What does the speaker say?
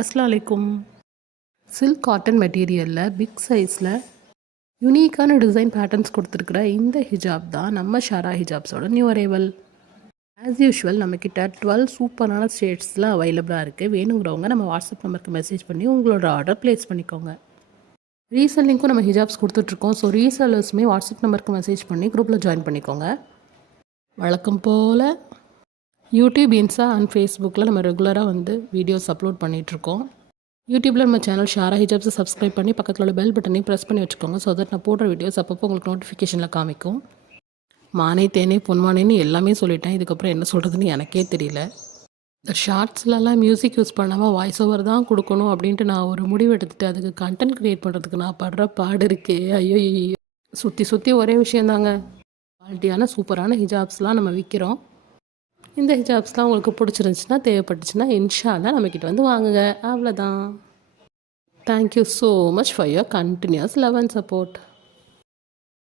அஸ்ஸலாமு அலைக்கும். Silk cotton மெட்டீரியலில் பிக் சைஸில் யூனிக்கான டிசைன் பேட்டர்ன்ஸ் கொடுத்துருக்குற இந்த ஹிஜாப் தான் நம்ம Shara ஹிஜாப்ஸோட new arrival. As usual நம்மக்கிட்ட 12 சூப்பரான ஷேட்ஸில் அவைலபிளாக இருக்குது. வேணுங்கிறவங்க நம்ம வாட்ஸ்அப் நம்பருக்கு மெசேஜ் பண்ணி உங்களோட ஆர்டர் ப்ளேஸ் பண்ணிக்கோங்க. ரீசெல்லிங்க்கும் நம்ம ஹிஜாப்ஸ் கொடுத்துட்ருக்கோம். ஸோ ரீசெல்லர்ஸுமே வாட்ஸ்அப் நம்பருக்கு மெசேஜ் பண்ணி குரூப்பில் ஜாயின் பண்ணிக்கோங்க. வழக்கம் போல் யூடியூப், இன்ஸ்டா அண்ட் ஃபேஸ்புக்கில் நம்ம ரெகுலராக வீடியோஸ் அப்லோட் பண்ணிகிட்ருக்கோம். யூடியூப்பில் நம்ம சேனல் ஷாரா ஹிஜாப்ஸை சப்ஸ்கிரைப் பண்ணி பக்கத்தில் உள்ள பெல் பட்டனையும் ப்ரெஸ் பண்ணி வச்சுக்கோங்க. ஸோ தட் நான் போடுற வீடியோஸ் அப்பப்போ உங்களுக்கு நோட்டிஃபிகேஷனில் காமிக்கும். மானே தேனே பொன்மானேன்னு எல்லாமே சொல்லிட்டேன். இதுக்கப்புறம் என்ன சொல்கிறதுன்னு எனக்கே தெரியல. இந்த ஷார்ட்ஸ்லலாம் மியூசிக் யூஸ் பண்ணாமல் வாய்ஸ் ஓவர் தான் கொடுக்கணும் அப்படின்ட்டு நான் ஒரு முடிவு எடுத்துகிட்டு அதுக்கு கண்டென்ட் க்ரியேட் பண்ணுறதுக்கு நான் படுற பாடு இருக்கே, ஐயோ சுற்றி ஒரே விஷயந்தாங்க. குவாலிட்டியான சூப்பரான ஹிஜாப்ஸ்லாம் நம்ம விற்கிறோம். இந்த ஹிஜாப்ஸ்லாம் உங்களுக்கு பிடிச்சிருந்துச்சுன்னா, தேவைப்பட்டுச்சுன்னா இன்ஷா அல்லாஹ் நம்மக்கிட்ட வாங்குங்க. அவ்வளோதான். Thank you so much for your continuous love and support.